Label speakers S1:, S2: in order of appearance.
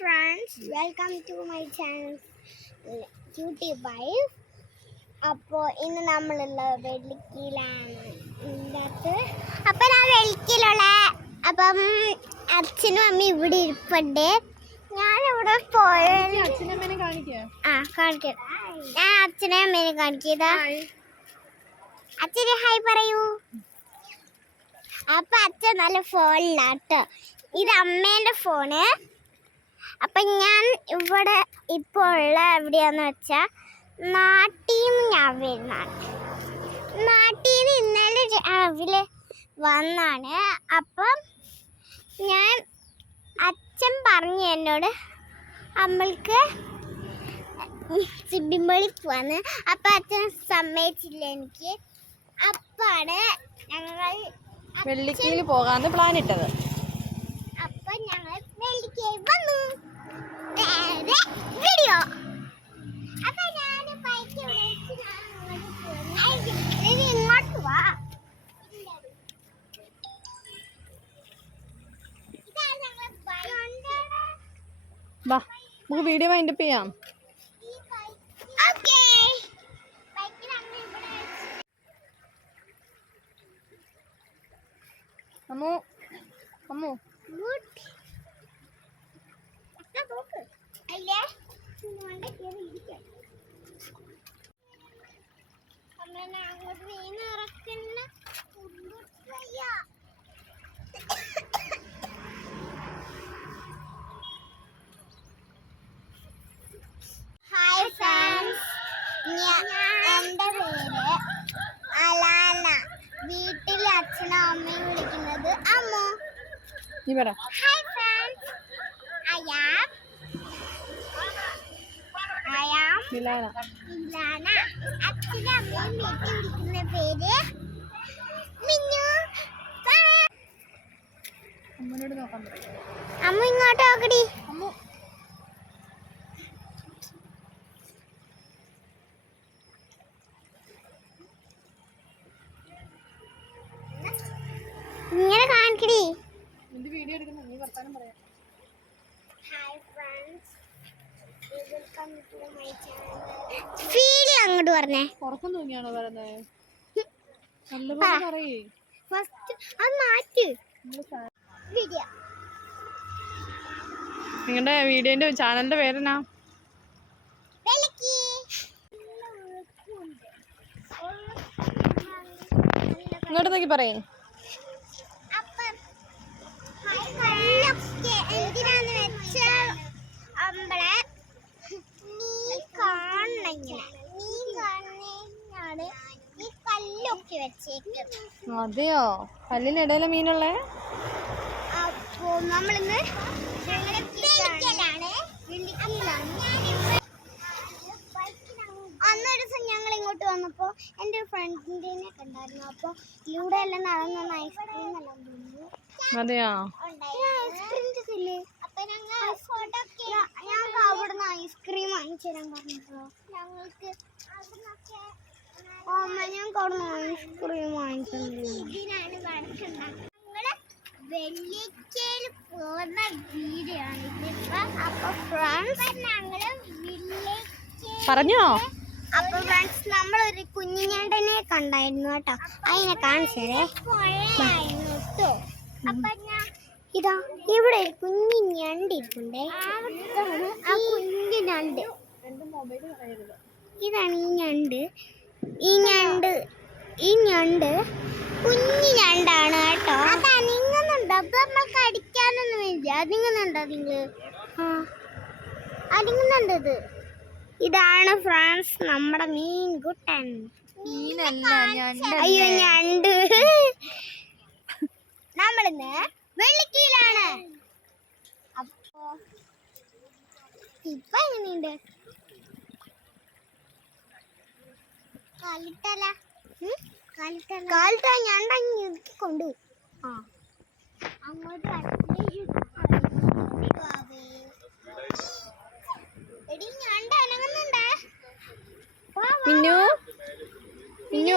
S1: Friends welcome to my channel cutie wife അപ്പോൾ ഇന്ന് നമ്മളുള്ള വെള്ളിക്കയിലാണ് ഇതിനകത്ത് അപ്പം ഞാൻ വെള്ളിക്കയിലുള്ള അപ്പം അച്ഛനും അമ്മയും ഇവിടെ ഇരിപ്പുണ്ട്. ഞാനിവിടെ പോയ
S2: അച്ഛനമ്മേനെ
S1: ആ കാണിക്കാം. ഞാൻ അച്ഛനെ അമ്മേനെ കാണിക്കതാ അച്ഛന് ഹായ് പറയൂ. അപ്പൊ അച്ഛൻ നല്ല ഫോണിലാട്ടോ ഇത് അമ്മേന്റെ ഫോണ് അപ്പൊ ഞാൻ ഇവിടെ ഇപ്പോൾ ഉള്ള എവിടെയാന്ന് വെച്ചാ നാട്ടിൽ നിന്ന് ഞാൻ വരുന്നതാണ്. നാട്ടിൽ നിന്ന് ഇന്നലെ രാവിലെ വന്നാണ്. അപ്പം ഞാൻ അച്ഛൻ പറഞ്ഞു എന്നോട് നമ്മൾക്ക് ചിബിമ്പളി പോവാന്ന് അപ്പൊ അച്ഛൻ സമ്മതിച്ചില്ല എനിക്ക്. അപ്പാണ് ഞങ്ങൾ
S2: വെള്ളിക്കയിൽ പോകാന്ന് പ്ലാൻ ഇട്ടത്. നമുക്ക് വീഡിയോ വൈൻഡപ്പ് ചെയ്യാം. അമ്മു അമ്മു.
S1: അങ്ങോട്ട് നോക്ക്. അല്ലേ? ഇങ്ങോട്ട് കേറി ഇരിക്കാം. അമ്മേനെ അങ്ങോട്ട് വീണ് ഇറക്കുന്ന ഉള്ളുട്ടയ്യ. ഹായ് ഫ്രണ്ട്സ് എന്റെ പേര് അലാന വീട്ടിൽ അച്ഛനും അമ്മയും വിളിക്കുന്നത് അമ്മു
S2: നീ പറ
S1: Hi friends, I am. I am
S2: Milana
S1: അച്ഛനും അമ്മയും വീട്ടിൽ വിളിക്കുന്ന പേര് മിന്നു Bye.
S2: അമ്മനോട് നോക്കാൻ പറയും.
S1: അമ്മ ഇങ്ങോട്ട് നോക്കടി.
S2: അമ്മ.
S1: ഇങ്ങനെ കാണിക്കടി
S2: നിന്റെ വീഡിയോ എടുക്കുന്ന നീ വർത്താനം പറയാം.
S1: Hi friends welcome to my channel feel അങ്ങോട്ട് പറഞ്ഞേ.
S2: ഉറക്കം തൂങ്ങിയാണോ പറയുന്നത് നല്ലപോലെ പറയേ.
S1: ഫസ്റ്റ് അത് മാറ്റ്. വീഡിയോ
S2: നിങ്ങളുടെ വീഡിയോന്റെ ചാനലിന്റെ പേരെന്നാ? ഇങ്ങോട്ട് നോക്കി പറയേ.
S1: എന്തിനാന്ന് വെച്ചാൽ നമ്മളെ നീ കാണണം. ഇങ്ങനെ നീ കാണാണ് ഈ കല്ലൊക്കെ വെച്ചേക്കുന്നത്.
S2: അതെയോ കല്ലിനിടയിലെ മീനുള്ളേ?
S1: അപ്പോ നമ്മളിന്ന് അന്നൊരു ദിവസം ഞങ്ങൾ ഇങ്ങോട്ട് വന്നപ്പോൾ എന്റെ ഫ്രണ്ടിനെ കണ്ടായിരുന്നു. അപ്പോൾ ഇവിടെ എല്ലാം നടന്നു ഐസ്ക്രീം എല്ലാം തിന്നു
S2: ഞങ്ങൾ
S1: ഞങ്ങൾക്ക് അവിടുന്ന് ഐസ്ക്രീം വാങ്ങിച്ചു തരാൻ പറഞ്ഞപ്പോ ഞങ്ങൾക്ക് അമ്മ ഞങ്ങൾക്ക് അവിടുന്ന് ഐസ്ക്രീം വാങ്ങിച്ചു വെള്ളിക്കയിൽ പോകുന്ന വീഡിയോ ആണ് ഇതിപ്പോ. അപ്പൊ ഫ്രണ്ട്സ് ഞങ്ങൾ ഒരു
S2: പറഞ്ഞോ?
S1: അപ്പൊ ഫ്രണ്ട്സ് നമ്മളൊരു കുഞ്ഞിഞ്ഞണ്ടനെ കണ്ടായിരുന്നു കേട്ടോ. അതിനെ കാണിച്ചതേ ഇതാ ഇവിടെ ഒരു കുഞ്ഞി ഞണ്ട് ഇരിക്കണ്ടേ ഇതാണ് ആ കുഞ്ഞു ഞണ്ട്. ഇതാണ് ഈ ഞണ്ട്. ഈ ഞണ്ട് ഈ ഞണ്ട് കുഞ്ഞു ഞണ്ടാണ് കേട്ടോ. അത് അനിങ്ങുന്നുണ്ട് അപ്പൊ നമ്മൾ കടിക്കാനൊന്നും ഇല്ല. അതിങ്ങുന്നുണ്ടോ നിങ്ങൾ ആ. അതിങ്ങുന്നുണ്ട് ഇത്? ഇതാണ് ഫ്രാൻസ് നമ്മുടെ മീൻ കുട്ടൻ അയ്യോ ഞണ്ട്. നമ്മളിന്ന് വെള്ളിക്കീലാണ്. അപ്പോ ഇപ്പൊ എങ്ങനെയുണ്ട്? കാലിട്ടല. കാലിട്ട ഞാൻ ഇറുക്കി കൊണ്ടു ആ. അങ്ങോട്ട് എടി ഞണ്ട് അനങ്ങുന്നുണ്ടേ.
S2: മിന്നു? മിന്നു?